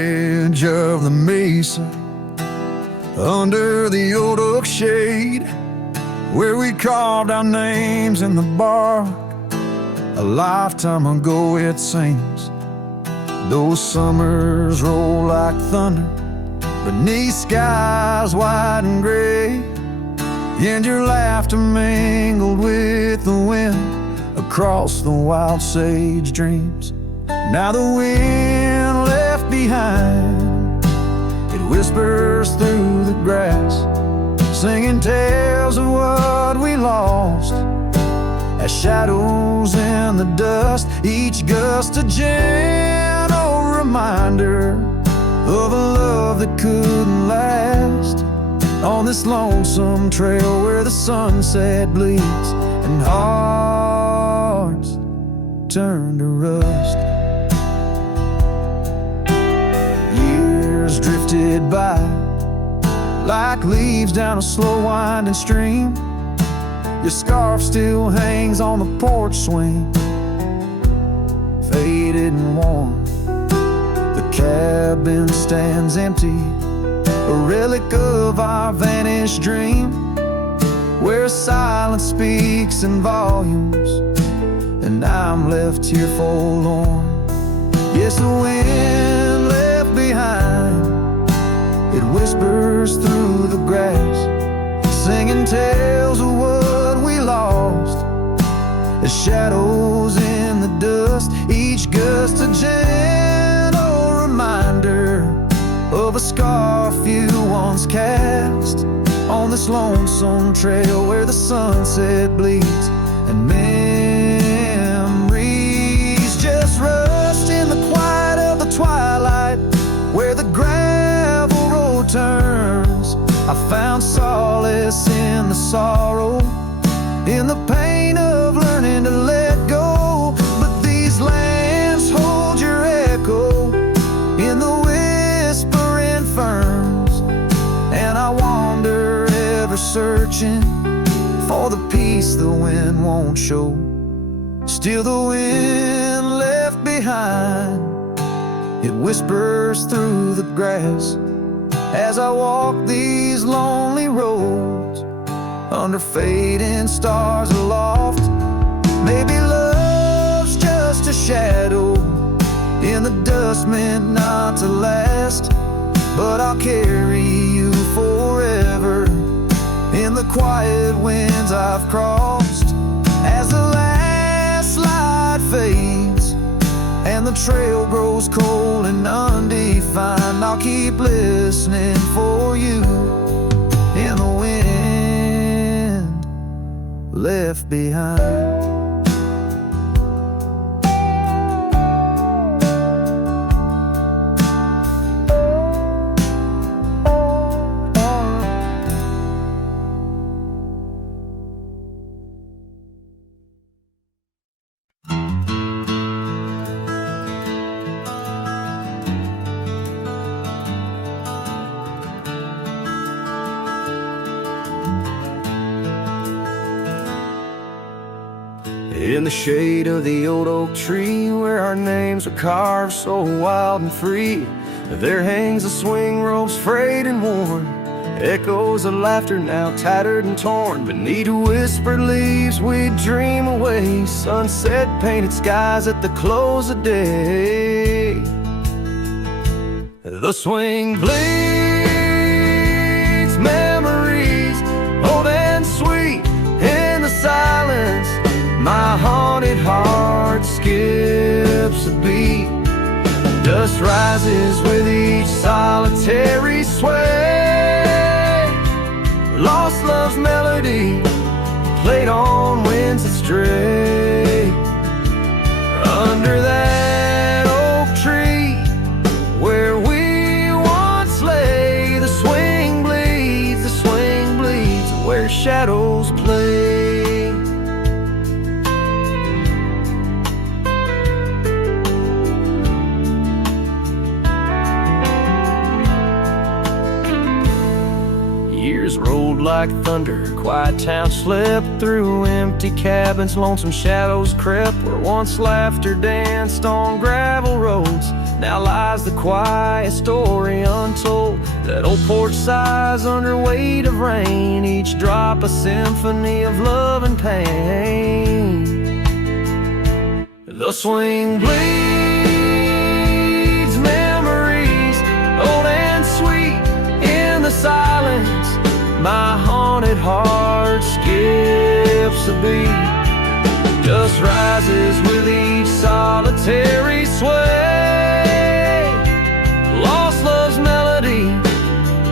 edge of the mesa, under the old oak shade, where we carved our names in the bark. A lifetime ago it seems. Those summers roll like thunder beneath skies white and gray, and your laughter mingled with the wind across the wild sage dreams. Now the wind left behind, it whispers through the grass, singing tales of what we lost as shadows in the dust. Each gust a gentle reminder of a love that couldn't last, on this lonesome trail where the sunset bleeds and hearts turn to rust. Years drifted by like leaves down a slow winding stream. Your scarf still hangs on the porch swing, faded and worn. The cabin stands empty, a relic of our vanished dream, where silence speaks in volumes, and I'm left here forlorn. Yes, the wind left behind, it whispers through the grass, singing tales of what we lost as shadows in the dust. Each gust a gentle reminder of a scarf you once cast, on this lonesome trail where the sunset bleeds and memories just rust in the quiet of the twilight, where the gravel road turns. I found solace in the sorrow, in the pain of learning to let go. But these lands hold your echo in the whispering ferns, and I wander ever searching for the peace the wind won't show. Still the wind left behind, it whispers through the grass as I walk these lonely roads under fading stars aloft. Maybe love's just a shadow in the dust meant not to last, but I'll carry you forever in the quiet winds I've crossed. As the last light fades and the trail grows cold and undefined, I'll keep listening for you in the wind left behind. In the shade of the old oak tree, where our names are carved so wild and free, there hangs a swing rope's frayed and worn, echoes of laughter now tattered and torn. Beneath whispered leaves we dream away, sunset painted skies at the close of day. The swing bleeds memories old and sweet in the silence. My haunted heart skips a beat. Dust rises with each solitary sway. Lost love's melody played on winds that stray. Under that oak tree where we once lay, the swing bleeds, where shadows play. Rolled like thunder, quiet town slept through empty cabins, lonesome shadows crept where once laughter danced on gravel roads. now lies the quiet story untold. That old porch sighs under weight of rain, each drop a symphony of love and pain. The swing bleeds memories, old and sweet, in the silence. My haunted heart skips a beat, just rises with each solitary sway. Lost love's melody,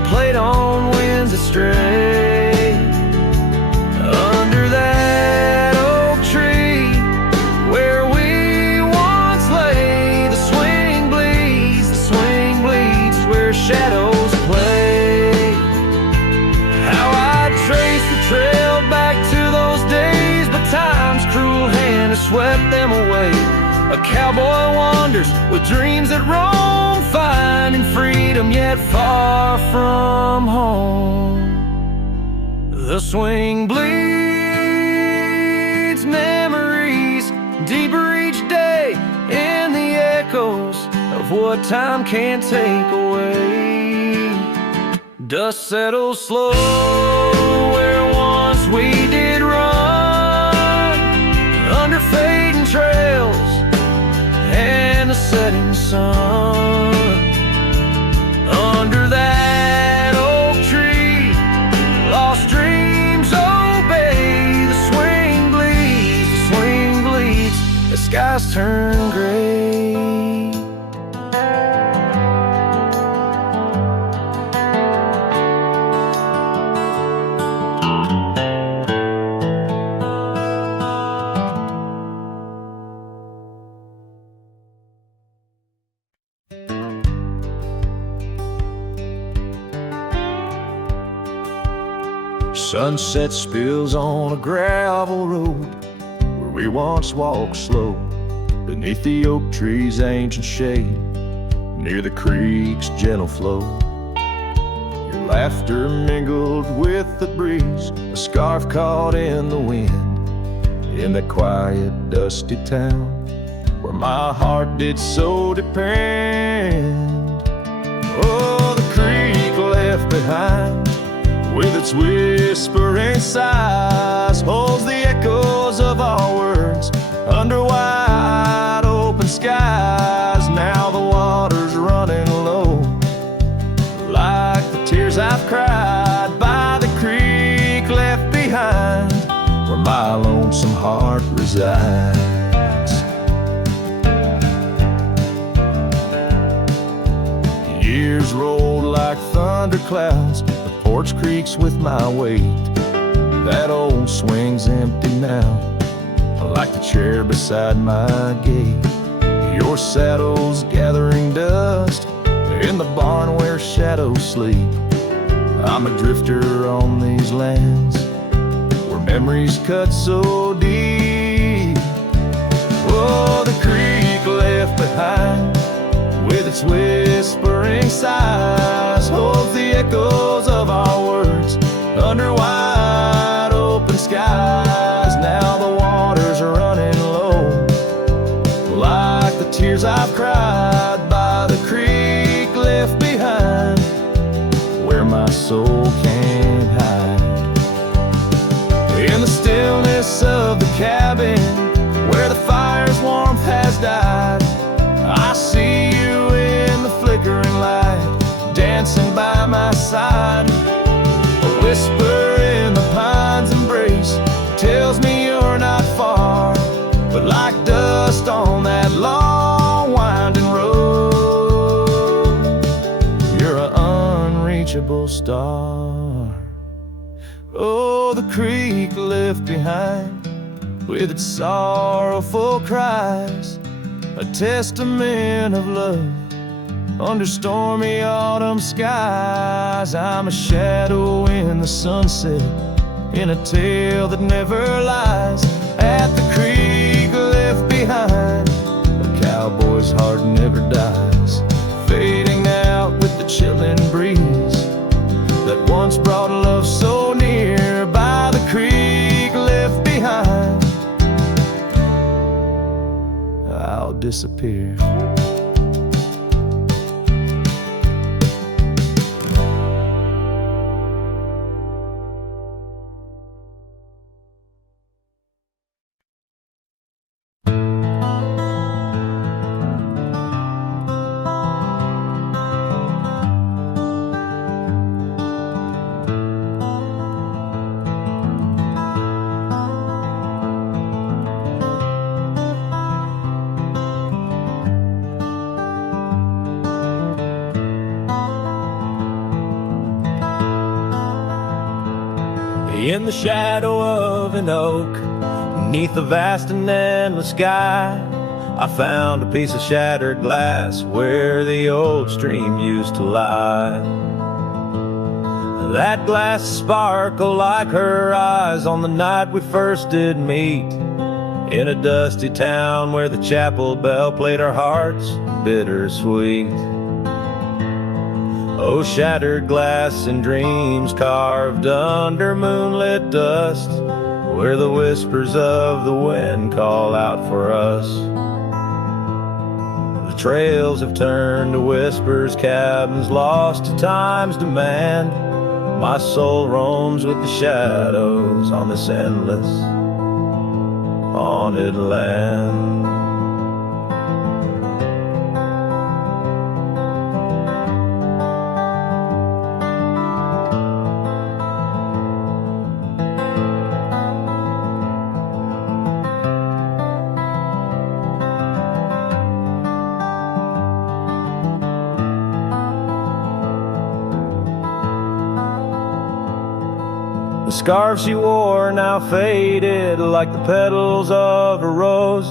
played on winds astray. Under that oak tree where we once lay, the swing bleeds where shadows play. How I'd trace the trail back to those days, but time's cruel hand has swept them away. A cowboy wanders with dreams that roam, finding freedom yet far from home. The swing bleeds memories deeper each day in the echoes of what time can't take away. Dust settles slow where once we did run, under fading trails and the setting sun. Under that oak tree, lost dreams obey. The swing bleeds, the skies turn gray. Sunset spills on a gravel road where we once walked slow, beneath the oak tree's ancient shade, near the creek's gentle flow. Your laughter mingled with the breeze, a scarf caught in the wind, in that quiet, dusty town where my heart did so depend. Oh, the creek left behind, with its whispering sighs, holds the echoes of our words under wide open skies. Now the water's running low, like the tears I've cried by the creek left behind, where my lonesome heart resides. Years rolled like thunder clouds, porch creaks with my weight. That old swing's empty now, like the chair beside my gate. Your saddle's gathering dust in the barn where shadows sleep. I'm a drifter on these lands where memories cut so deep. Oh, the creek left behind, with its whispering sighs, holds the echoes of our words under wide open skies. Now the water's running low, like the tears I've cried by the creek left behind, where my soul can't hide. In the stillness of the cabin, where the fire's warmth has died, I see you in the flickering light, dancing by my side. A whisper in the pine's embrace tells me you're not far, but like dust on that long winding road, you're an unreachable star. Oh, the creek left behind, with its sorrowful cries, a testament of love under stormy autumn skies. I'm a shadow in the sunset, in a tale that never lies. At the creek left behind, a cowboy's heart never dies, fading out with the chilling breeze that once brought love so near. By the creek left behind, I'll disappear. In the shadow of an oak, beneath the vast and endless sky, I found a piece of shattered glass where the old stream used to lie. That glass sparkled like her eyes on the night we first did meet, in a dusty town where the chapel bell played our hearts bittersweet. Oh, shattered glass and dreams carved under moonlit dust, where the whispers of the wind call out for us. The trails have turned to whispers, cabins lost to time's demand. My soul roams with the shadows on this endless, haunted land. The scarf she wore now faded like the petals of a rose,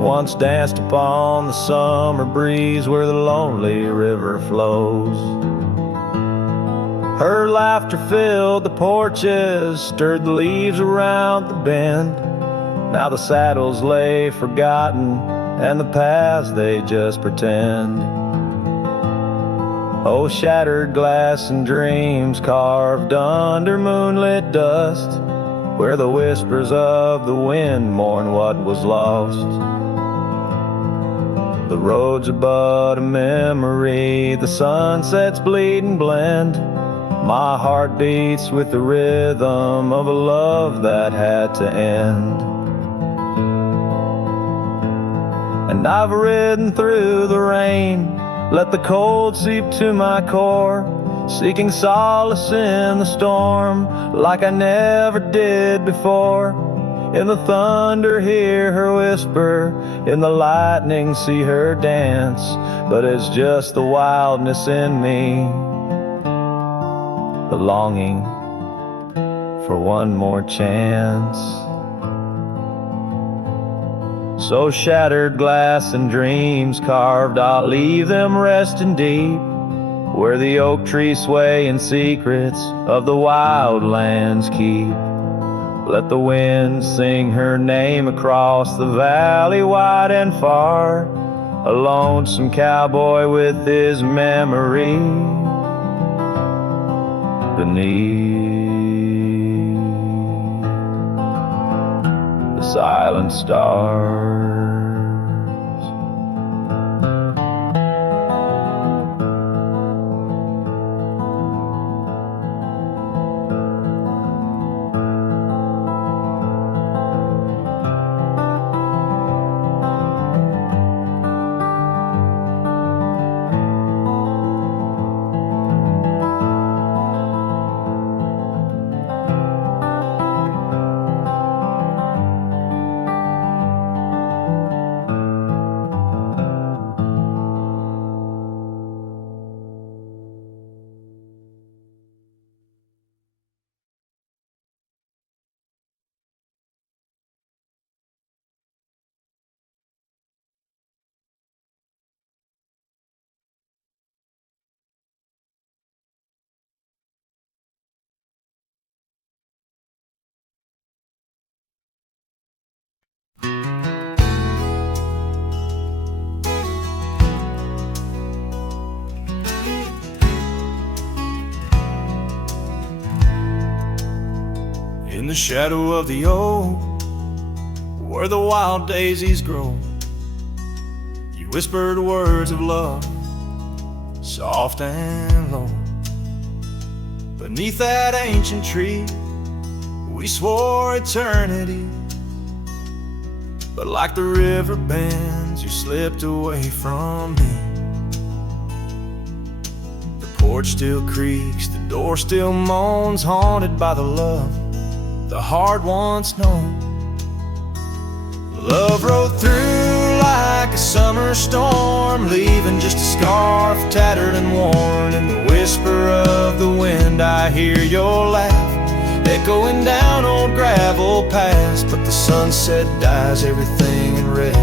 once danced upon the summer breeze where the lonely river flows. Her laughter filled the porches, stirred the leaves around the bend. Now the saddles lay forgotten, and the paths they just pretend. Oh, shattered glass and dreams carved under moonlit dust, where the whispers of the wind mourn what was lost. The roads are but a memory, the sunsets bleed and blend. My heart beats with the rhythm of a love that had to end. And I've ridden through the rain, let the cold seep to my core, seeking solace in the storm like I never did before. In the thunder hear her whisper, in the lightning see her dance, but it's just the wildness in me, the longing for one more chance. So shattered glass and dreams carved, I'll leave them resting deep, where the oak trees sway and secrets of the wild lands keep. Let the wind sing her name across the valley wide and far, a lonesome cowboy with his memory beneath the silent stars. In the shadow of the oak, where the wild daisies grow, you whispered words of love, soft and low. Beneath that ancient tree, we swore eternity, but like the river bends, you slipped away from me. The porch still creaks, the door still moans, haunted by the love the heart once known. Love rode through like a summer storm, leaving just a scarf tattered and worn. In the whisper of the wind I hear your laugh, echoing down old gravel paths. But the sunset dyes everything in red,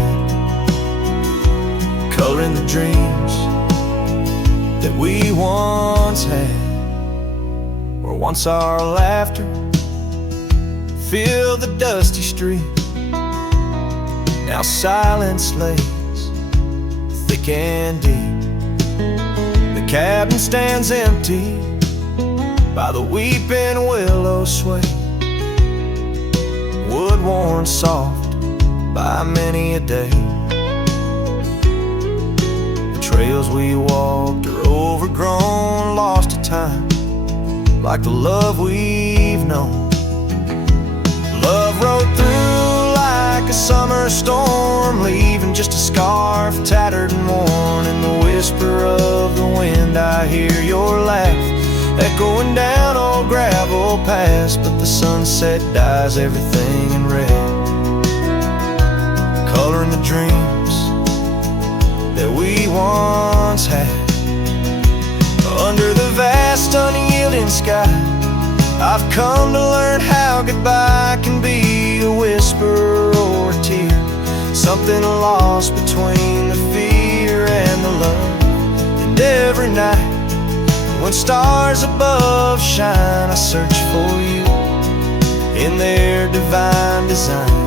coloring the dreams that we once had, where once our laughter filled the dusty street. Now silence lays thick and deep. The cabin stands empty by the weeping willow sway, wood worn soft by many a day. The trails we walked are overgrown, lost to time, like the love we've known. Love rode through like a summer storm, leaving just a scarf tattered and worn. In the whisper of the wind I hear your laugh, echoing down old gravel paths. But the sunset dyes everything in red, coloring the dreams that we once had. Under the vast unyielding sky, I've come to learn how goodbye can be a whisper or a tear, something lost between the fear and the love. And every night when stars above shine, I search for you in their divine design.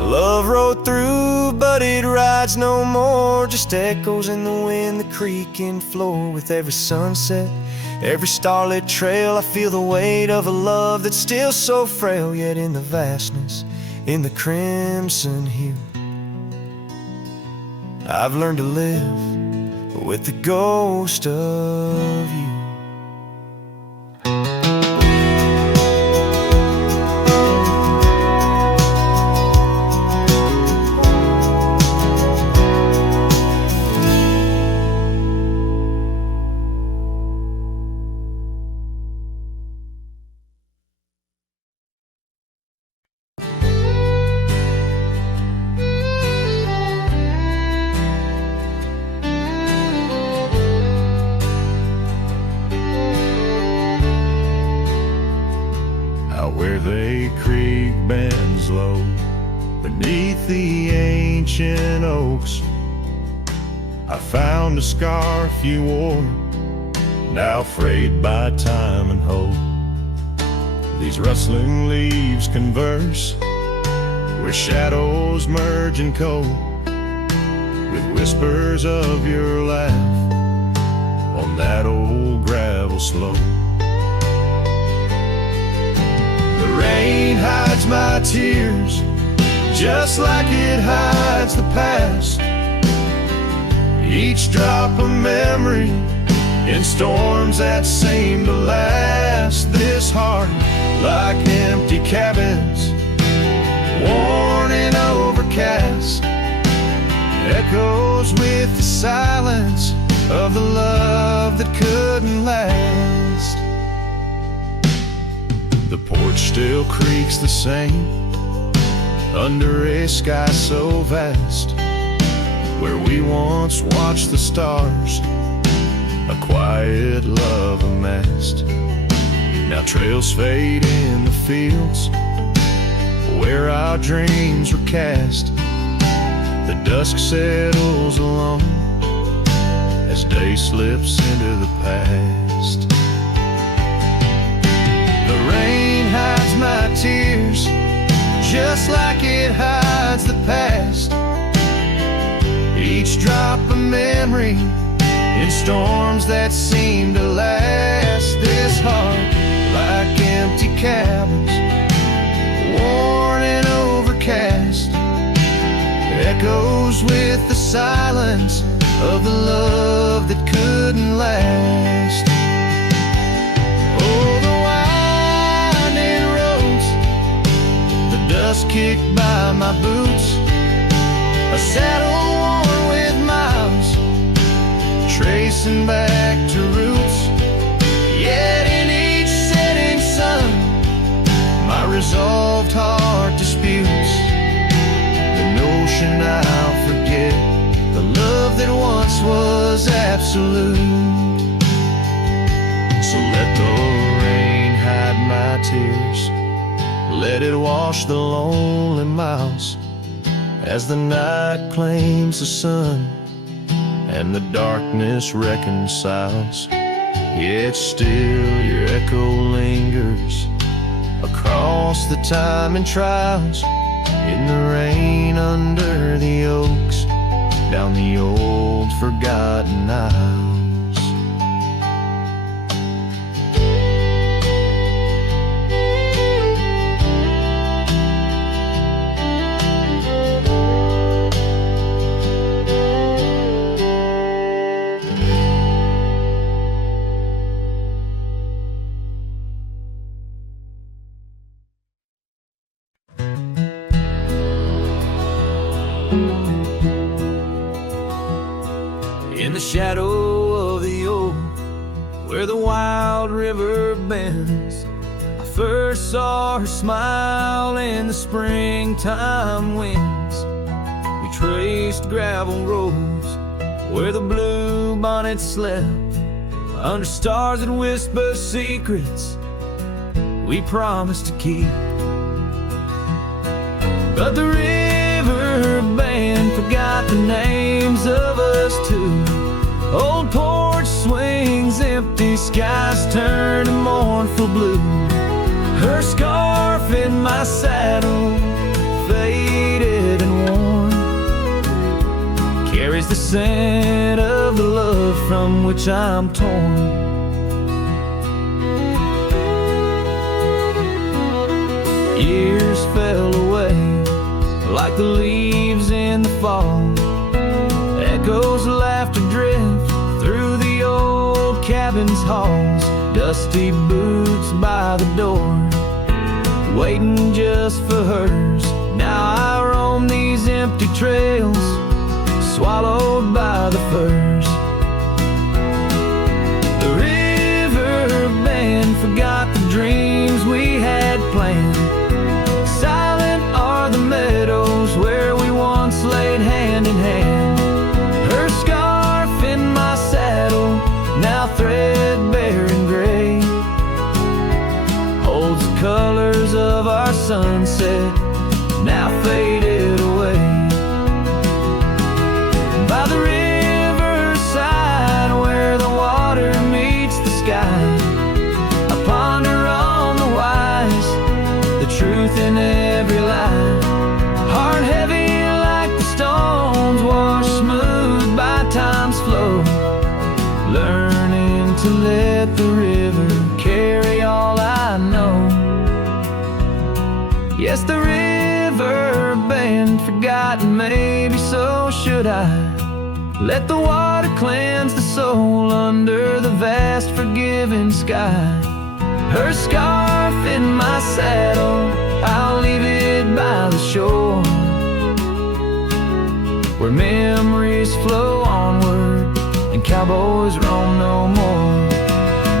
Love rode through, but it rides no more, just echoes in the wind, the creaking floor. With every sunset, every starlit trail, I feel the weight of a love that's still so frail, yet in the vastness, in the crimson hue, I've learned to live with the ghost of you. Where the creek bends low beneath the ancient oaks, I found a scarf you wore, now frayed by time and hope. These rustling leaves converse where shadows merge and cope, with whispers of your laugh on that old gravel slope. The rain hides my tears just like it hides the past, each drop a memory in storms that seem to last. This heart, like empty cabins, worn and overcast, echoes with the silence of the love that couldn't last. The porch still creaks the same under a sky so vast, where we once watched the stars, a quiet love amassed. Now trails fade in the fields where our dreams were cast. The dusk settles alone as day slips into the past. The rain hides my tears just like it hides the past, each drop a memory in storms that seem to last. This heart, like empty cabins, worn and overcast, echoes with the silence of the love that couldn't last. Oh, the winding roads, the dust kicked by my boots, a saddle worn with miles, tracing back to roots. Yet in each setting sun, my resolved heart disputes the notion I'll forget the love that once was absolute. So let the rain hide tears. Let it wash the lonely miles as the night claims the sun and the darkness reconciles. Yet still your echo lingers across the time and trials, in the rain, under the oaks, down the old forgotten aisles. In the shadow of the oak, where the wild river bends, I first saw her smile in the springtime winds. We traced gravel roads where the blue bonnets slept, under stars that whisper secrets we promised to keep. But the river band forgot the names of us two. Old porch swings empty, skies turned to mournful blue. Her scarf in my saddle, faded and worn, carries the scent of the love from which I'm torn. Years fell away like the leaves in the fall. Echoes laughed adrift through the old cabin's halls. Dusty boots by the door, waiting just for hers. Now I roam these empty trails, swallowed by the firs. The river band forgot the dreams we had planned. Silent are the meadows where we once laid hand in hand. Her scarf in my saddle, now threadbare and gray, holds the colors of our sunset, now faded away. By the riverside where the water meets the sky, I ponder on the wise, the truth in every lie. Heart heavy like the stones washed smooth by time's flow, learning to let the river carry all I know. Yes, the river band forgotten, maybe so should I. Let the water cleanse the soul under the vast forgiving sky. Her scarf in my saddle, I'll leave it by the shore, where memories flow onward and cowboys roam no more.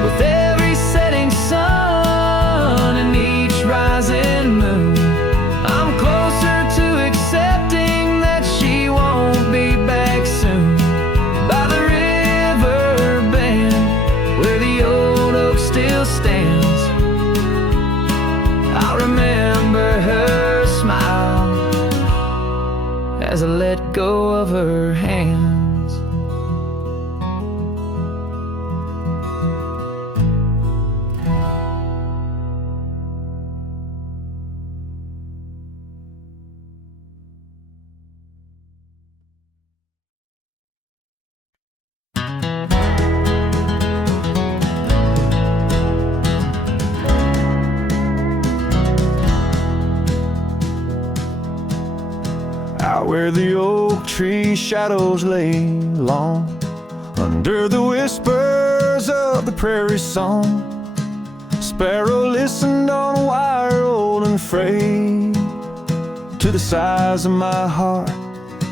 With every setting sun and each rising moon, I'm closer to accepting that she won't be back soon. By the river bend, where the old oak still stands, I'll remember her smile as I let go of her hands. Out where the oak tree shadows lay long, under the whispers of the prairie song, sparrow listened on a wire old and frayed, to the size of my heart,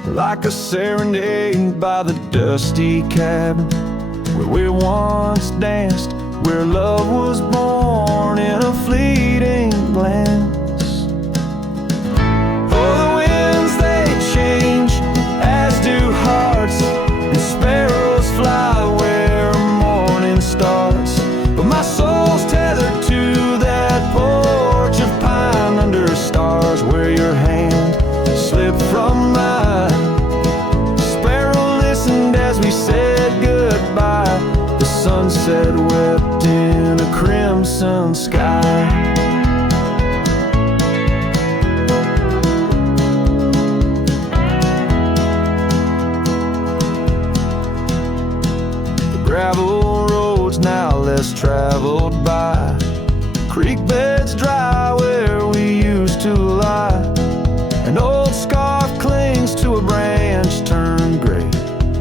like a serenade by the dusty cabin where we once danced, where love was born in a fleeting glance. Oh, the winds they change, as do hearts, and sparrows fly where morning starts, but my soul's tethered to that pole. sunset wept in a crimson sky. Gravel roads now less traveled by, creek beds dry where we used to lie. An old scarf clings to a branch turned gray,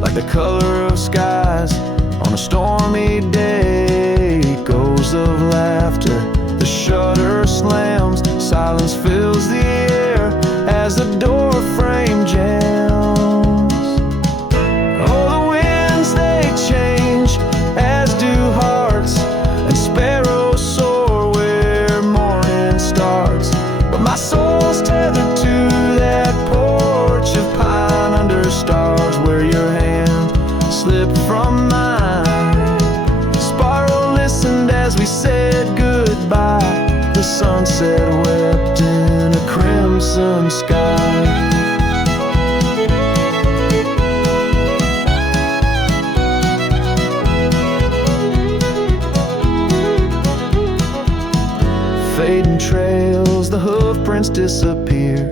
like the color of skies on a stormy day. Echoes of laughter, the shutter slams, silence fills the air as the door frame jams. My soul's tethered to that porch of pine under stars where your hand slipped from mine. Sparrow listened as we said goodbye. The sunset wept in a crimson sky. Fading trails, the hoof prints disappear,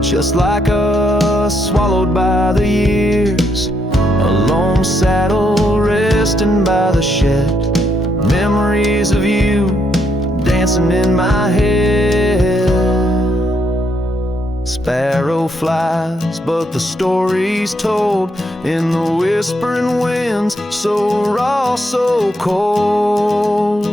just like us, swallowed by the years. A lone saddle resting by the shed, memories of you dancing in my head. Sparrow flies, but the story's told in the whispering winds, so raw, so cold.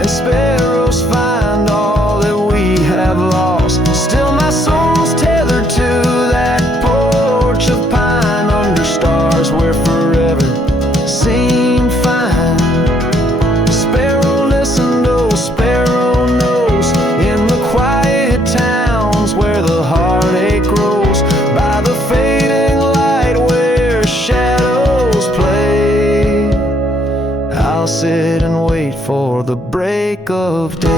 And sparrows find all that we have lost. Still my soul's tethered to that porch of pine under stars where forever seemed fine. Sparrow listened, oh sparrow knows, in the quiet towns where the heartache grows, by the fading light where shadows play. I'll sit and wait for the break of day.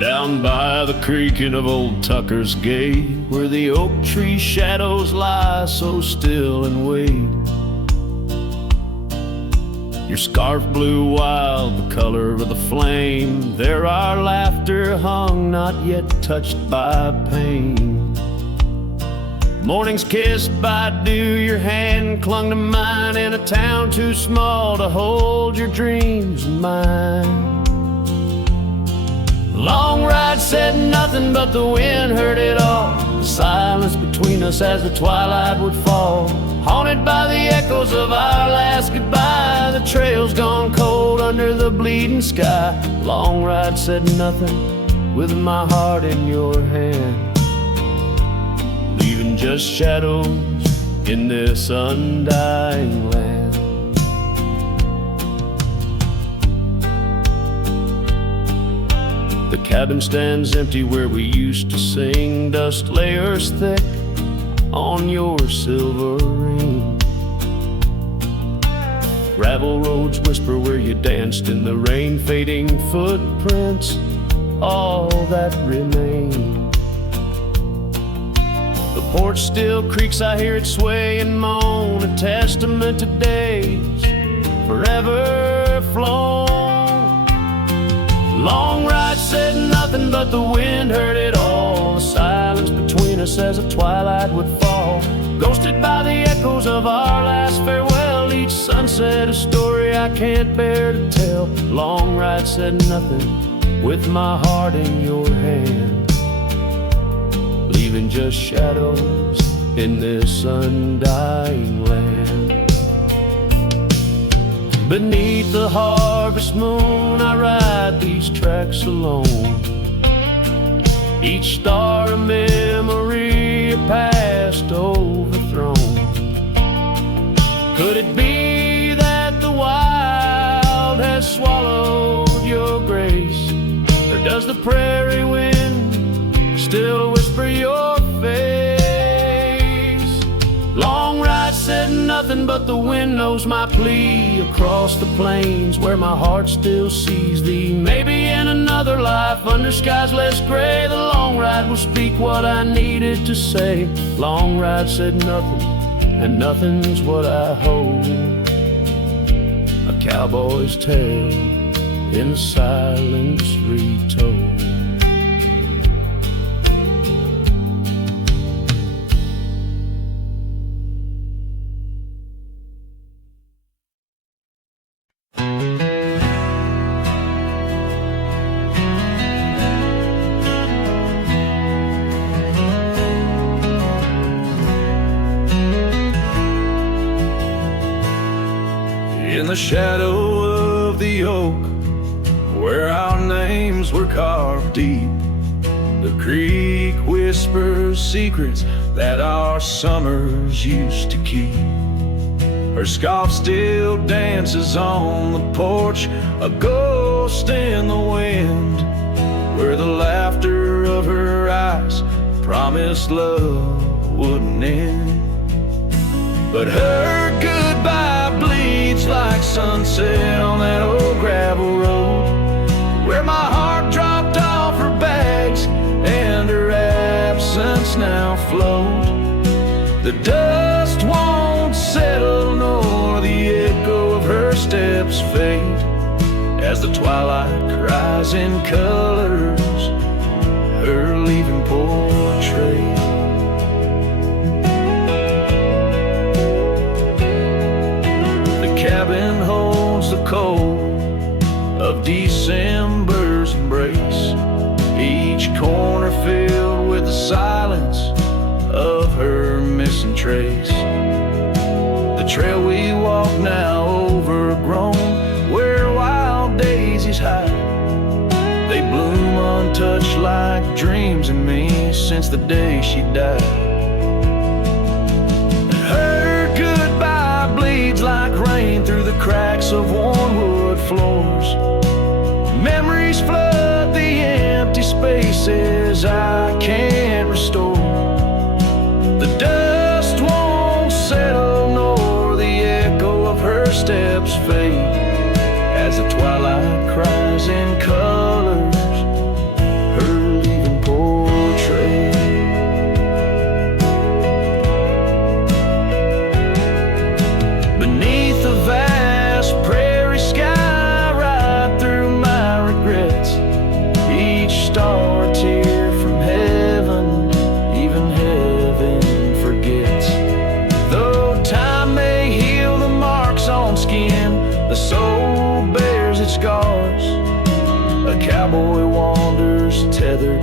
Down by the creaking of old Tucker's Gate, where the oak tree shadows lie so still and wait. Your scarf blew wild, the color of the flame. There our laughter hung, not yet touched by pain. Morning's kissed by dew, your hand clung to mine in a town too small to hold your dreams in mine. Long ride said nothing, but the wind heard it all. The silence between us as the twilight would fall, haunted by the echoes of our last goodbye. The trail's gone cold under the bleeding sky. Long ride said nothing, with my heart in your hand, leaving just shadows in this undying land. The cabin stands empty where we used to sing, dust layers thick on your silver ring. Gravel roads whisper where you danced in the rain, fading footprints, all that remain. The porch still creaks, I hear it sway and moan, a testament to days forever flown. Long ride said nothing, but the wind heard it all. The silence between us as the twilight would fall, ghosted by the echoes of our last farewell. Each sunset a story I can't bear to tell. Long ride said nothing, with my heart in your hand, leaving just shadows in this undying land. Beneath the harvest moon I ride these tracks alone, each star a memory, a past overthrown. Could it be that the wild has swallowed your grace, or does the prairie wind still whisper your face? Long ride said nothing, but the wind knows my plea. Across the plains where my heart still sees thee. Maybe in another life, under skies less gray, the long ride will speak what I needed to say. Long ride said nothing, and nothing's what I hold. A cowboy's tale in the silence retold. In the shadow of the oak, where our names were carved deep, the creek whispers secrets that our summers used to keep. Her scarf still dances on the porch, a ghost in the wind, where the laughter of her eyes promised love wouldn't end. But her goodbye bleeds like sunset on that old gravel road, where my heart dropped off her bags and her absence now flowed. The dust won't settle nor the echo of her steps fade, as the twilight cries in colors her leaving portrait. Cabin holds the cold of December's embrace, each corner filled with the silence of her missing trace. The trail we walk now overgrown, where wild daisies hide, they bloom untouched like dreams in me since the day she died. Like rain through the cracks of worn wood floors, memories flood the empty spaces I can't restore. The dust won't settle nor the echo of her steps fade, as the twilight cries in colors her leaving portrait. The soul bears its scars. A cowboy wanders tethered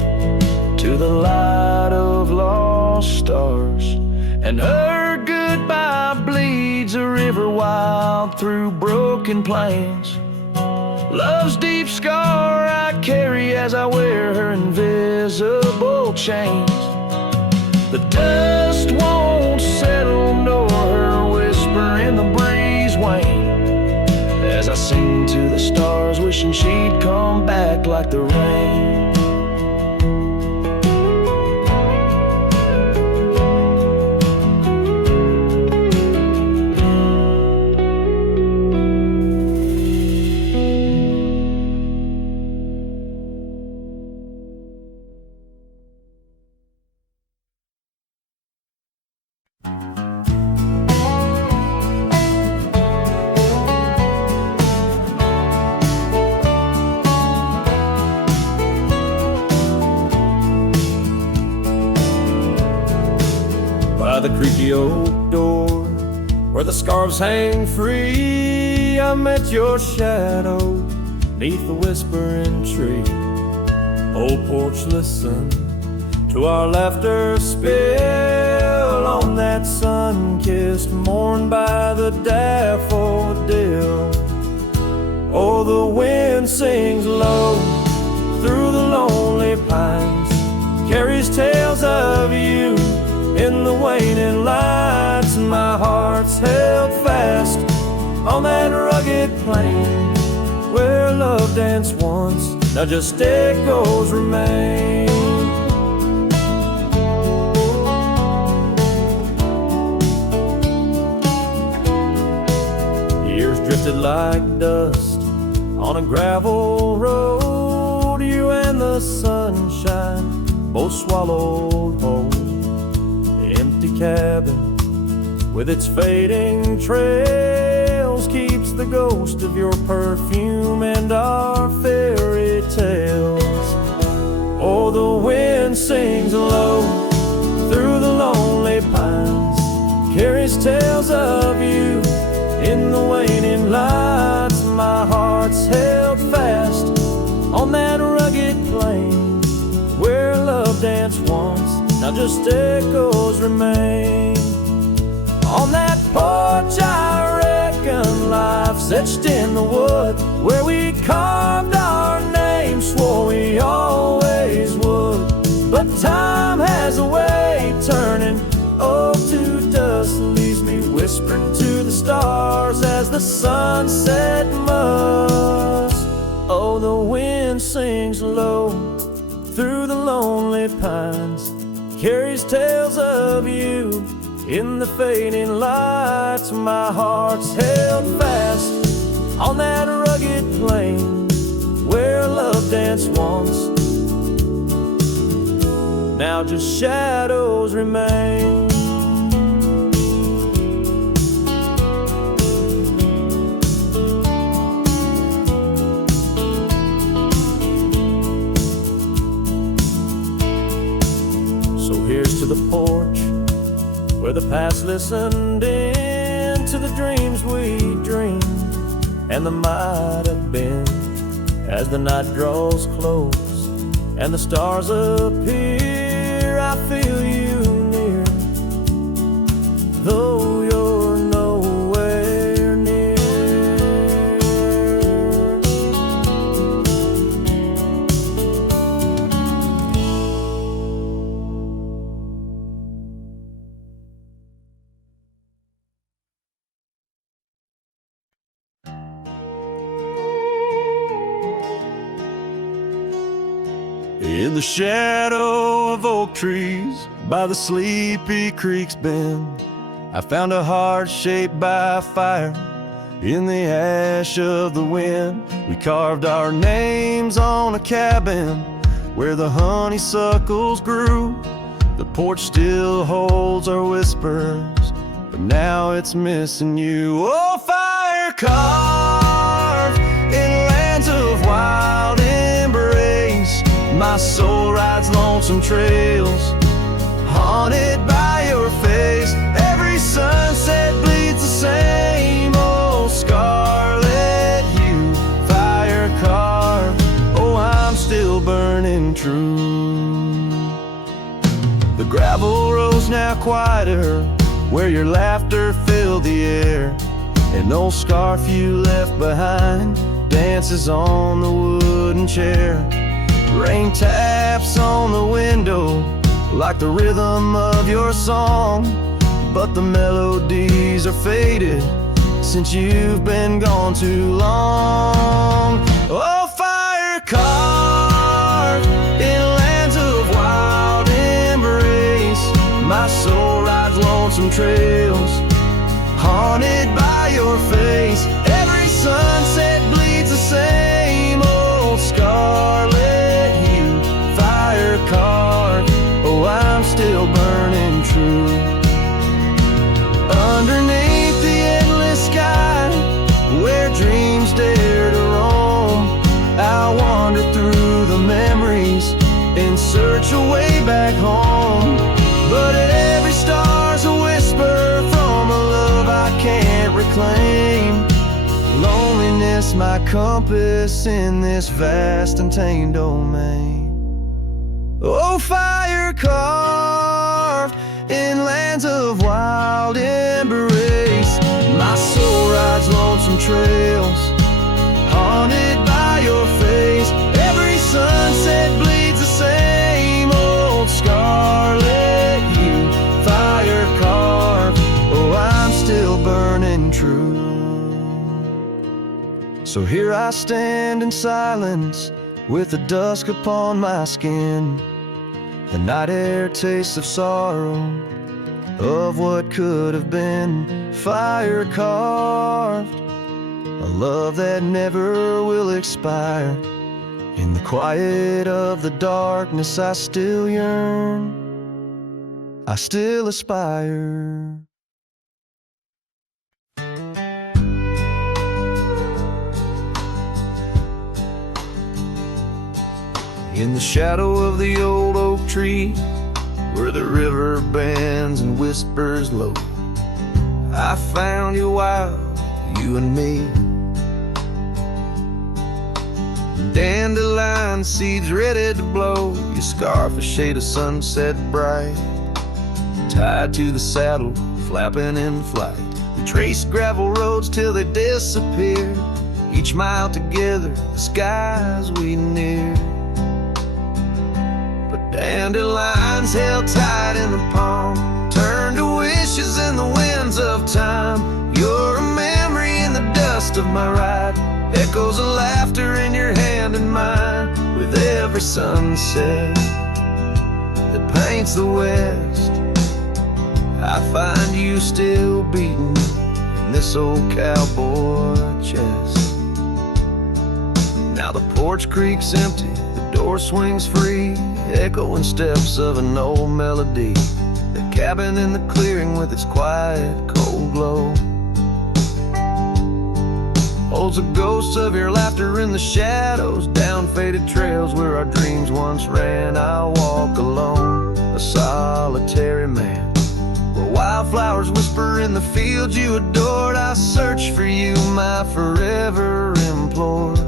to the light of lost stars, and her goodbye bleeds a river wild through broken plains. Love's deep scar I carry as I wear her invisible chains. The dust won't settle nor her whisper in the breeze wane, as I sing to the stars, wishing she'd come back like the rain. The creaky oak door, where the scarves hang free, I met your shadow neath the whispering tree. Old porch, listen to our laughter spill on that sun-kissed morn by the daffodil. Oh, the wind sings low through the lonely pines, carries tales of you in the waning lights, and my heart's held fast on that rugged plain where love danced once now just echoes remain. Years drifted like dust on a gravel road. You and the sunshine both swallowed whole. The empty cabin with its fading trails keeps the ghost of your perfume and our fairy tales. Oh, the wind sings low through the lonely pines, carries tales of you in the waning lights. My heart's held fast on that rugged plain where love danced once, now just echoes remain. On that porch I reckon life's etched in the wood, where we carved our names, swore we always would. But time has a way turning old to dust, leaves me whispering to the stars as the sunset must. Oh, the wind sings low through the lonely pines, carries tales of you in the fading lights. My heart's held fast on that rugged plain where love danced once, now just shadows remain. So here's to the porch where the past listened in to the dreams we dreamed and the might have been. As the night draws close and the stars appear, I feel you near, though you're nowhere near. In the shadow of oak trees by the sleepy creek's bend, I found a heart shaped by fire in the ash of the wind. We carved our names on a cabin where the honeysuckles grew. The porch still holds our whispers, but now it's missing you. Oh, fire carved in lands of wild embrace, my soul rides lonesome trails, haunted by your face. Every sunset bleeds the same old scarlet hue, fire carved. Oh, I'm still burning true. The gravel road's now quieter, where your laughter filled the air. An old scarf you left behind dances on the wooden chair. Rain taps on the window like the rhythm of your song, but the melodies are faded since you've been gone too long. Oh, fire carved in lands of wild embrace, my soul rides lonesome trails, haunted by your face. Every sunset bleeds the same old scarlet hue, fire carved. Oh, I'm still burning true. Underneath the endless sky, where dreams dare to roam, I'll wander through the memories in search of way back home. But every star's a whisper from a love I can't reclaim. Loneliness my compass in this vast and tamed domain. Oh, fire carved in lands of wild embrace, my soul rides lonesome trails, haunted by your face. Every sunset bleeds the same old scarlet hue, fire carved. Oh, I'm still burning true. So here I stand in silence, with the dusk upon my skin. The night air tastes of sorrow, of what could have been, fire carved, a love that never will expire. In the quiet of the darkness I still yearn, I still aspire. In the shadow of the old oak tree, where the river bends and whispers low, I found you wild, you and me. Dandelion seeds ready to blow, your scarf a shade of sunset bright, tied to the saddle, flapping in flight. We traced gravel roads till they disappeared, each mile together, the skies we neared. Dandelions held tight in the palm, turned to wishes in the winds of time. You're a memory in the dust of my ride, echoes of laughter in your hand and mine. With every sunset that paints the west, I find you still beating in this old cowboy chest. Now the porch creaks empty, the door swings free, echoing steps of an old melody. The cabin in the clearing with its quiet, cold glow holds a ghost of your laughter in the shadows, down faded trails where our dreams once ran. I'll walk alone, a solitary man, where wildflowers whisper in the fields you adored. I search for you, my forever implored.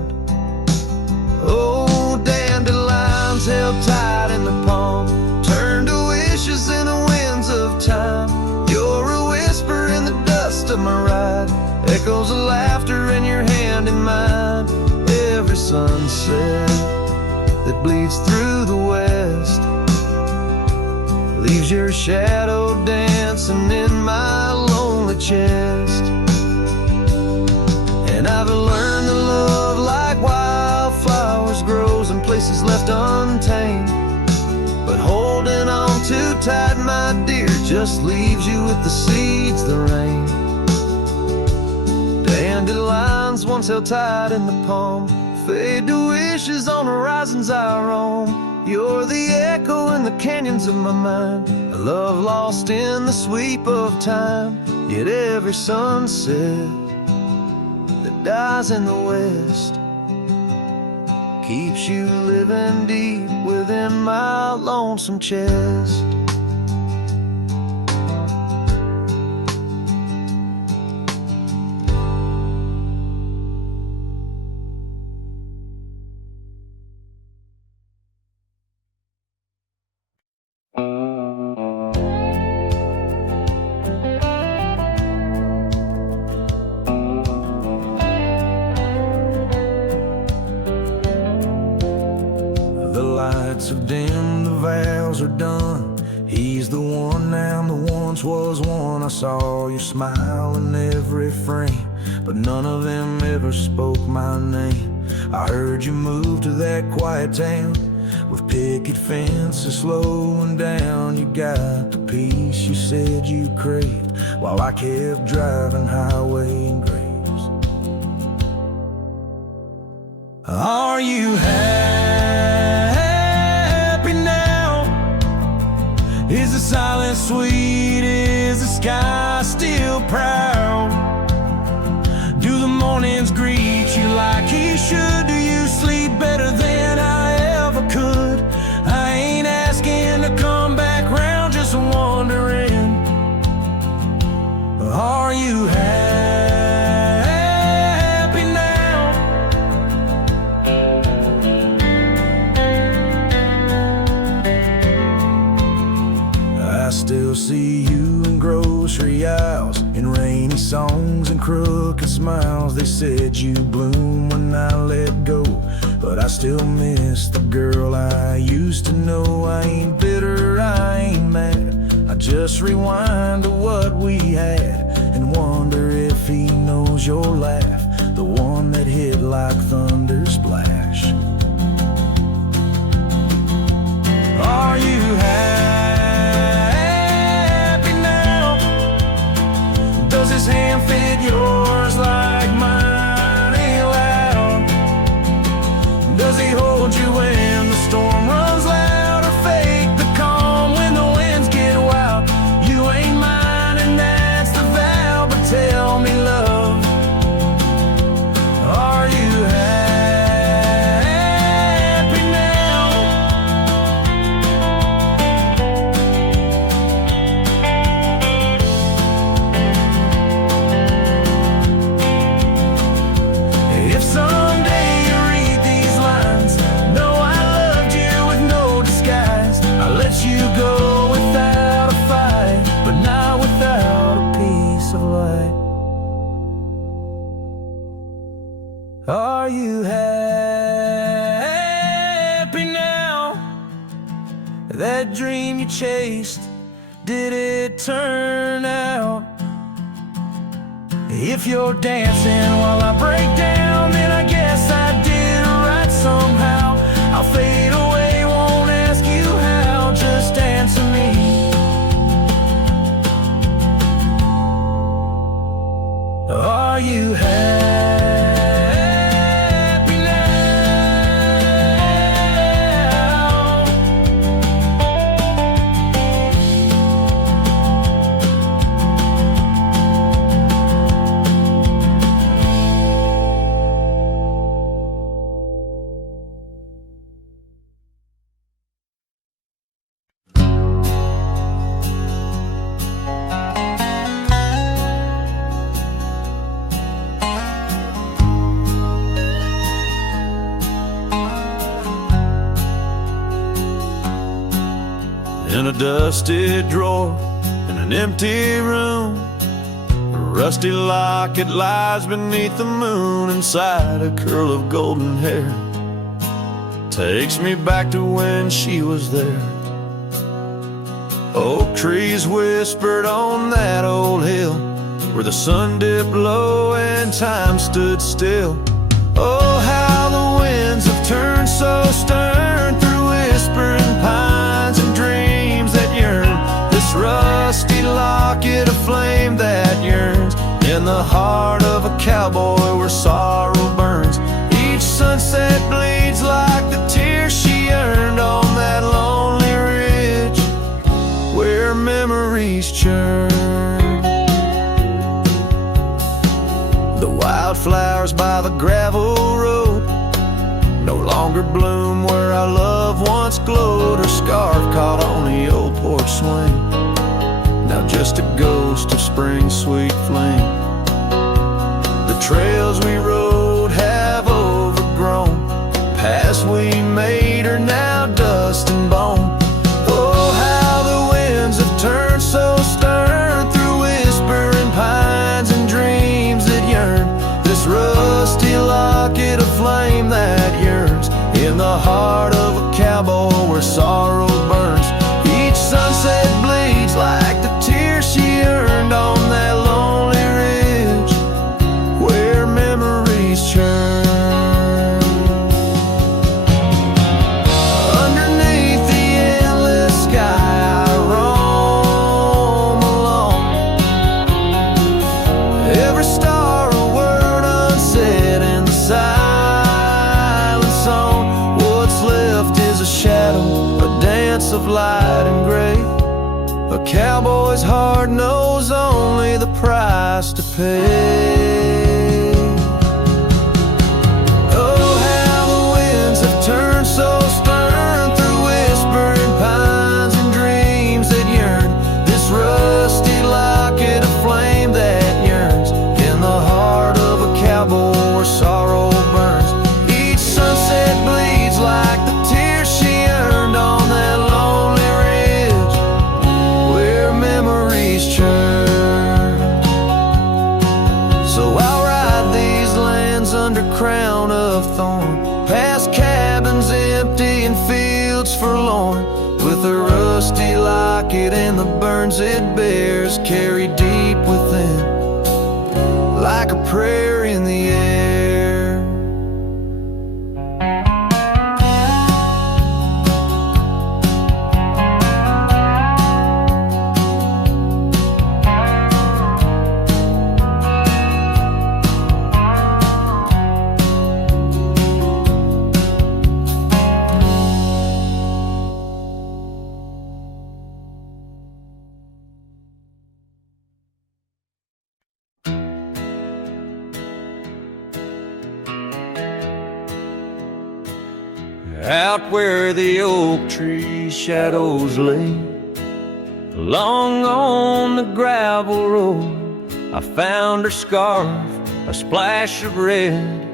Oh, dandelions held tight in the palm, turned to wishes in the winds of time. You're a whisper in the dust of my ride, echoes of laughter in your hand in mine. Every sunset that bleeds through the west leaves your shadow dancing in my lonely chest. And I've learned to love like wildflowers grows in places left untamed, but holding on too tight, my dear, just leaves you with the seeds the rain. Dandelions once held tight in the palm, fade to wishes on horizons I roam. You're the echo in the canyons of my mind, a love lost in the sweep of time. Yet every sunset that dies in the west keeps you living deep within my lonesome chest. Have dimmed, the vows are done. He's the one now, the once was one. I saw your smile in every frame, but none of them ever spoke my name. I heard you move to that quiet town with picket fences slowing down. You got the peace you said you craved, while I kept driving highway and graves. Are you happy? Is the silence sweet? Is the sky still proud? Do the mornings greet you like he should? Do you sleep better than I ever could? I ain't asking to come back round, just wondering, are you happy now? I still see you in grocery aisles, in rainy songs and crooked smiles. They said you bloom when I let go, but I still miss the girl I used to know. I ain't bitter, I ain't mad, I just rewind to what we had and wonder if he knows your laugh, the one that hit like thunder splash. That dream you chased, did it turn out? If you're dancing while I break down, then I guess I did right somehow. I'll fade away, won't ask you how, just answer me. Are you happy now? In a dusty drawer in an empty room, a rusty locket lies beneath the moon. Inside a curl of golden hair takes me back to when she was there. Oak trees whispered on that old hill where the sun dipped low and time stood still. Oh, how the winds have turned so stern through whispering pines and dreams that yearn. This rusty locket of flame that yearns in the heart of a cowboy where sorrow burns. Each sunset bleeds like the tears she earned on that lonely ridge where memories churn. The wildflowers by the gravel road no longer bloom where our love once glowed. Her scarf caught on the old porch swing, now just a ghost of spring's sweet flame. The trails we rode have overgrown, paths we made are now dust and bone. Oh, how the winds have turned so stern through whispering pines and dreams that yearn. This rusty locket of flame that yearns in the heart of a cowboy where sorrow burns. Each sunset bleeds like the tears she earned on that lonely ridge where memories churn. Underneath the endless sky I roam alone. Every star a word unsaid in the silent song. What's left is a shadow, a dance of light and gray. A cowboy's heart knows only the price to pay. Oh, how the winds have turned so stern through whispering pines and dreams that yearn. This rusty locket of flame that yearns in the heart of a cowboy where sorrow burns. Each sunset bleeds like the tears she earned on that lonely ridge where memories churn. So I'll ride these lands under crown of thorn, past cabins empty and fields forlorn, with a rusty locket and the burns it bears carried deep within like a prayer in the air. Out where the oak tree shadows lay, along on the gravel road, I found her scarf, a splash of red,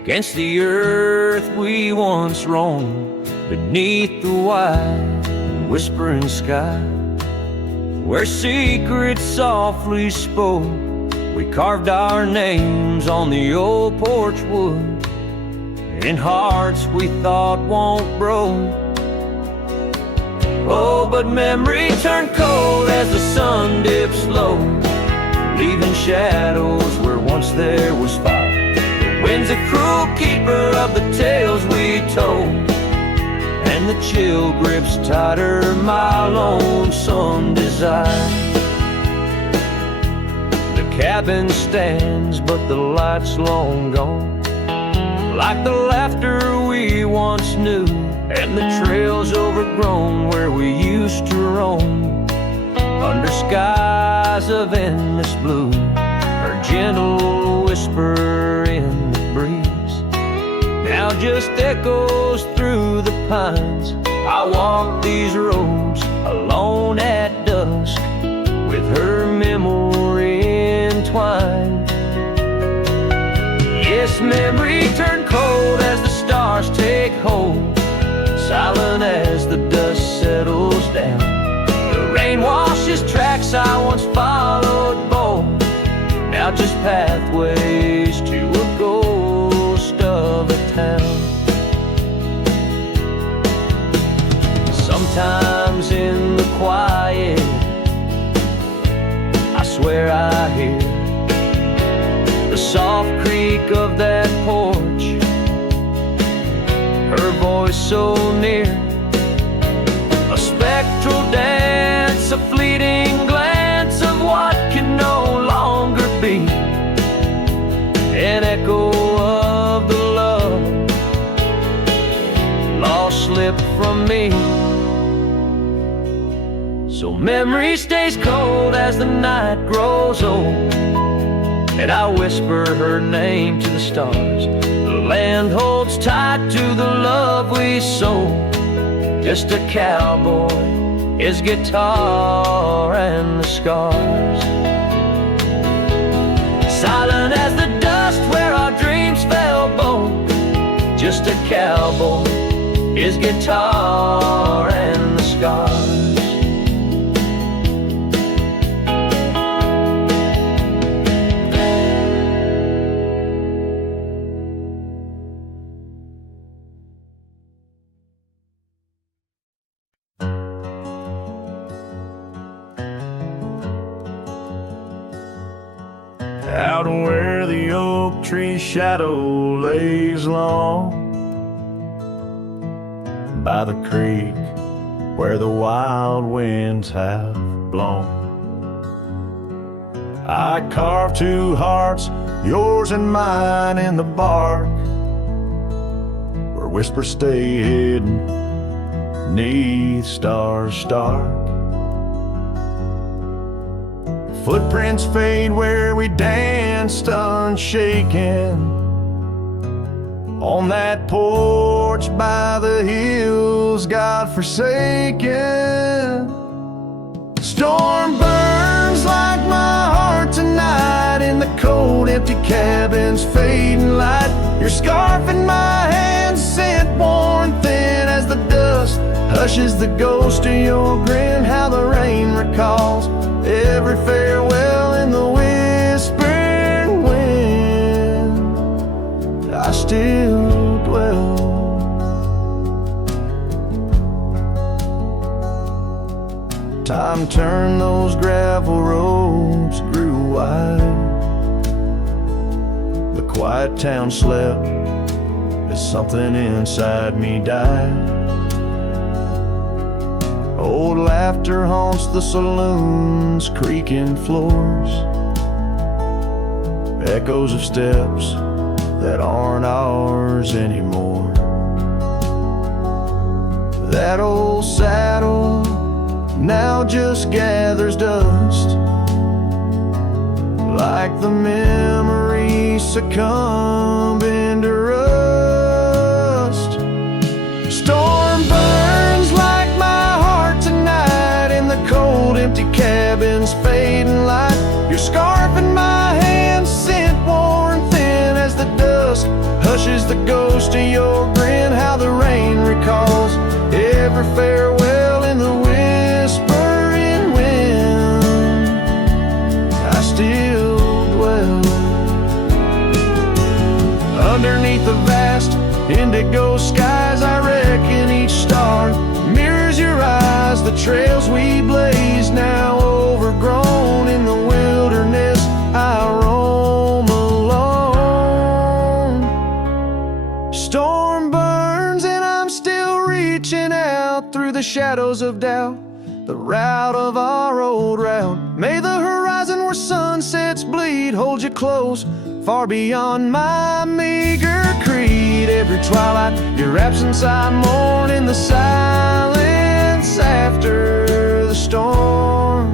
against the earth we once roamed, beneath the wide and whispering sky, where secrets softly spoke. We carved our names on the old porch wood, in hearts we thought won't grow. Oh, but memory turned cold as the sun dips low, leaving shadows where once there was fire. The wind's a cruel keeper of the tales we told, and the chill grips tighter my lonesome desire. The cabin stands, but the light's long gone, like the laughter we once knew, and the trails overgrown where we used to roam, under skies of endless blue. Her gentle whisper in the breeze now just echoes through the pines. I walk these roads alone at dusk, with her memory entwined. Yes, memory turned cold as the stars take hold, silent as the dust settles down. The rain washes tracks I once followed bold, now just pathways to a ghost of a town. Sometimes in the quiet, I swear I hear the soft creak of that porch, her voice so near, a spectral dance, a fleeting glance of what can no longer be, an echo of the love lost slipped from me. So memory stays cold as the night grows old, and I whisper her name to the stars. The land holds tight to the love we sold, just a cowboy, his guitar and the scars. Silent as the dust where our dreams fell bold, just a cowboy, his guitar and the scars. Out where the oak tree shadow lays long, by the creek where the wild winds have blown, I carve two hearts, yours and mine, in the bark, where whispers stay hidden 'neath stars stark. Footprints fade where we danced unshaken, on that porch by the hills God-forsaken. Storm burns like my heart tonight, in the cold empty cabin's fading light. Your scarf in my hand, scent worn thin as the dust hushes the ghost of your grin. How the rain recalls every farewell in the whispering wind. I still dwell. Time turned those gravel roads, grew wide. The quiet town slept as something inside me died. Old laughter haunts the saloon's creaking floors, echoes of steps that aren't ours anymore. That old saddle now just gathers dust, like the memories succumbing to rust. Storm burns like my heart tonight, in the cold empty cabin's fading light. Your scarf in my hand, scent worn thin as the dusk hushes the ghost of your grin. How the rain recalls every farewell in the whispering wind. I still dwell underneath the vast indigo skies. I reckon each star mirrors your eyes, trails we blazed, now overgrown. In the wilderness I roam alone. Storm burns and I'm still reaching out through the shadows of doubt, the route of our old route. May the horizon where sunsets bleed hold you close, far beyond my meager creed. Every twilight, your absence I mourn in the silence after the storm.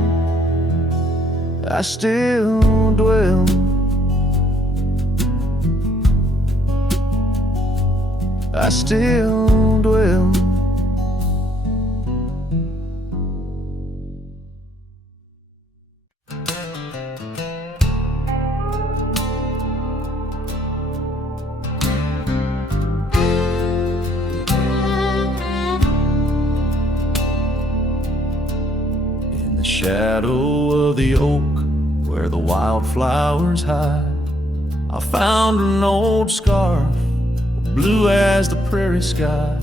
I still dwell. I still dwell. Shadow of the oak where the wildflowers hide, I found an old scarf, blue as the prairie sky.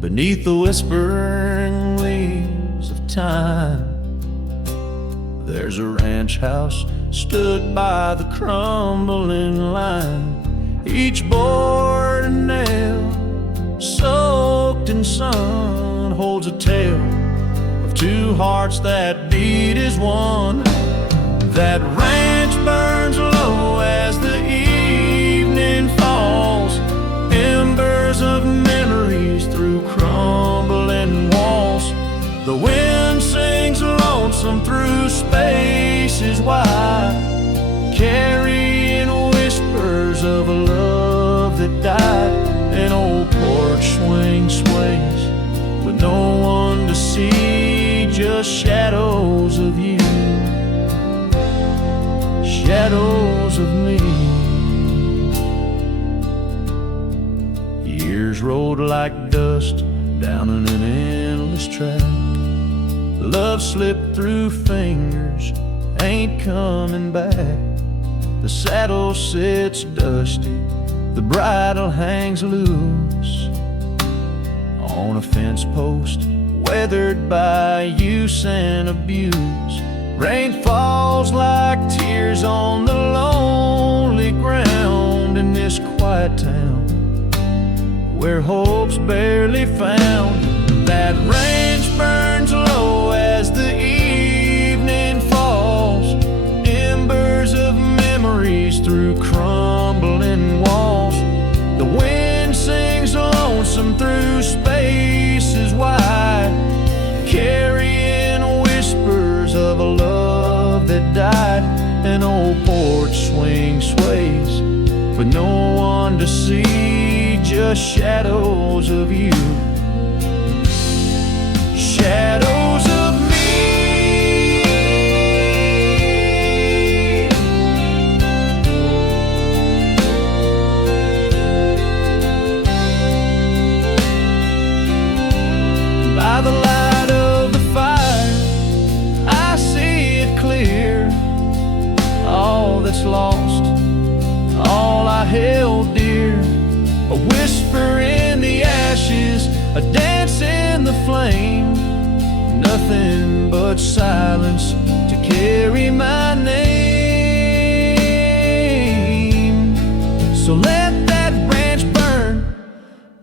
Beneath the whispering leaves of time, there's a ranch house stood by the crumbling line. Each board and nail soaked in sun holds a tale, two hearts that beat as one. That ranch burns low as the evening falls, embers of memories through crumbling walls. The wind sings lonesome through spaces wide, carrying whispers of a love that died. An old porch swing sways with no one to see, just shadows of you, shadows of me. Years rolled like dust down in an endless track. Love slipped through fingers, ain't coming back. The saddle sits dusty, the bridle hangs loose on a fence post, weathered by use and abuse. Rain falls like tears on the lonely ground in this quiet town where hope's barely found. That ranch burns low as the evening falls, embers of memories through crumbling walls. The wind sings lonesome through spaces wide, carrying whispers of a love that died. An old porch swing sways with no one to see, just shadows of you, shadows of me. By the light of the fire, I see it clear. All that's lost, all I held dear. A whisper in the ashes, a dance in the flame. Nothing but silence to carry my name. So let that branch burn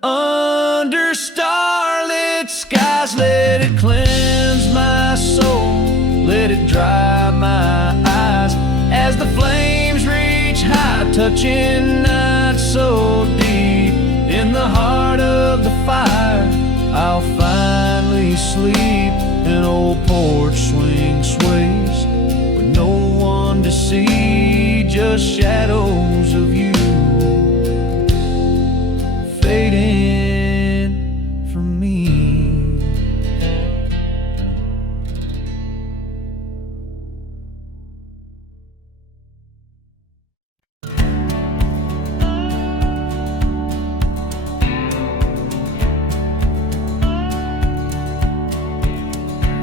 under starlit skies. Let it cleanse my soul, let it dry my eyes. As the flames reach high, touching not so deep, in the heart of the fire I'll finally sleep. An old porch swing sways with no one to see, just shadows of you fading from me.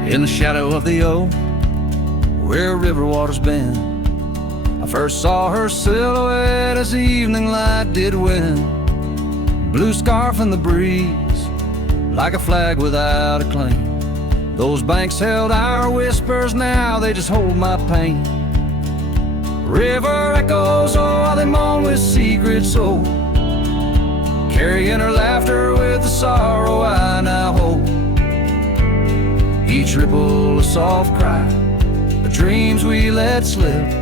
In the shadow of the oak, where river water's been, I first saw her silhouette as the evening light did win. Blue scarf in the breeze, like a flag without a claim. Those banks held our whispers, now they just hold my pain. River echoes, oh, how they moan with secret soul, carrying her laughter with the sorrow I now hold. Each ripple a soft cry, the dreams we let slip.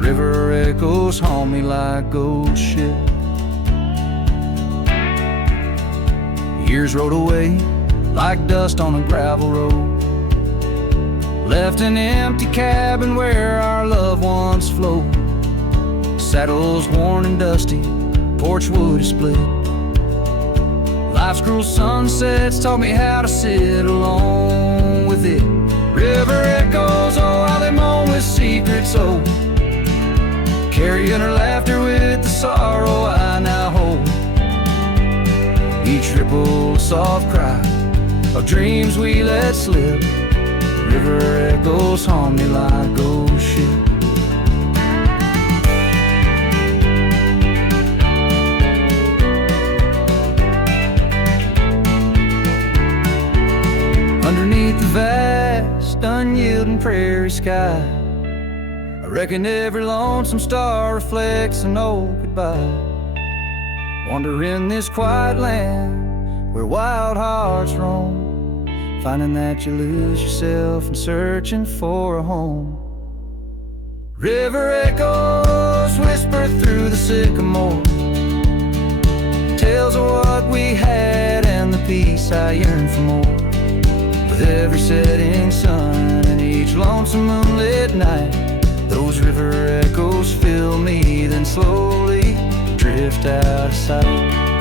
River echoes haunt me like ghost ship. Years rode away like dust on a gravel road, left an empty cabin where our loved ones float. Saddles worn and dusty, porch wood is split. Life's cruel sunsets taught me how to sit alone with it. River echoes, oh, how they moan with secret soul, carrying her laughter with the sorrow I now hold. Each ripple a soft cry of dreams we let slip. River echoes haunt me like ghost ship. Underneath the vast, unyielding prairie sky, I reckon every lonesome star reflects an old goodbye. Wander in this quiet land where wild hearts roam, finding that you lose yourself and searching for a home. River echoes whisper through the sycamore, tales of what we had and the peace I yearn for more. With every setting sun and each lonesome moonlit night, those river echoes fill me, then slowly drift out of sight.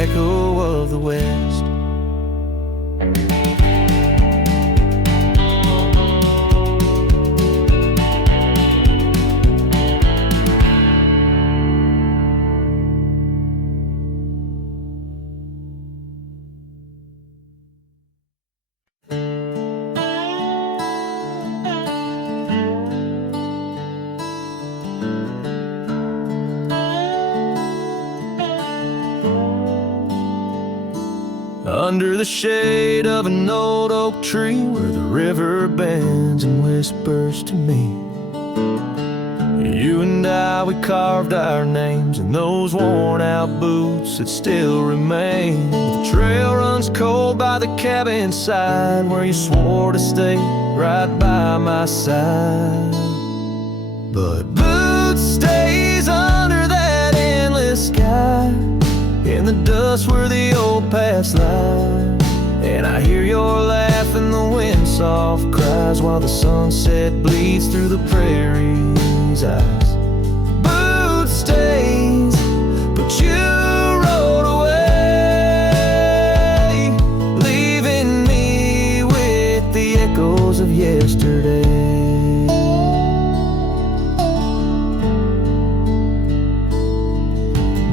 Echo of the West. Under the shade of an old oak tree, where the river bends and whispers to me, you and I, we carved our names in those worn out boots that still remain. The trail runs cold by the cabin side, where you swore to stay right by my side. But boots stays under that endless sky, in the dust where the old paths lie. And I hear your laugh and the wind soft cries, while the sunset bleeds through the prairie's eyes. Boot stains, but you rode away, leaving me with the echoes of yesterday.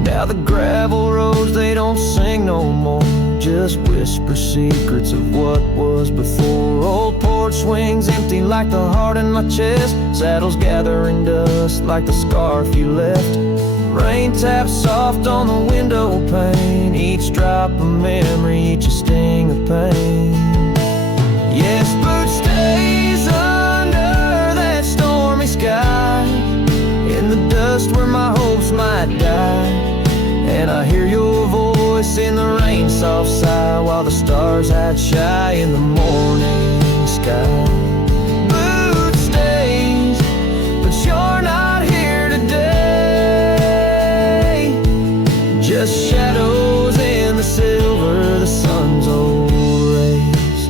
Now the gravel roads, they don't sing no more, just whisper secrets of what was before. Old porch swings empty like the heart in my chest, saddles gathering dust like the scarf you left. Rain taps soft on the window pane, each drop a memory, each a sting of pain. Yes, boot stays under that stormy sky, in the dust where my hopes might die. And I hear your voice in the rain soft sigh, while the stars hide shy in the morning sky. Boot stains, but you're not here today, just shadows in the silver of the sun's old rays.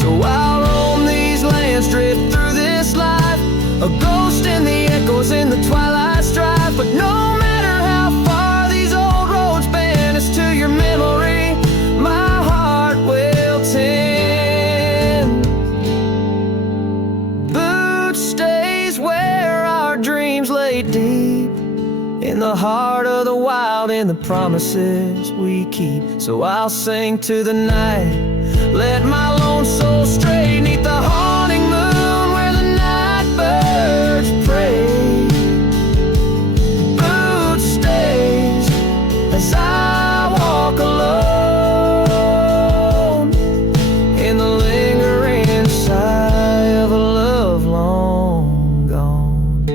So I'll roam these lands, drift through this life, a ghost in the echoes in the twilight strife. But no matter how far these old roads bend, it's to your memory my heart will tend. lay deep in the heart of the wild, in the promises we keep. So I'll sing to the night, let my lone soul stray 'neath the haunting moon where the night birds pray. Boot stays as I walk alone in the lingering sigh of a love long gone.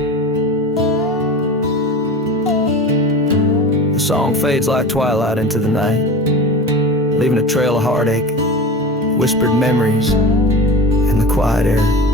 The song fades like twilight into the night, leaving a trail of heartache, whispered memories in the quiet air.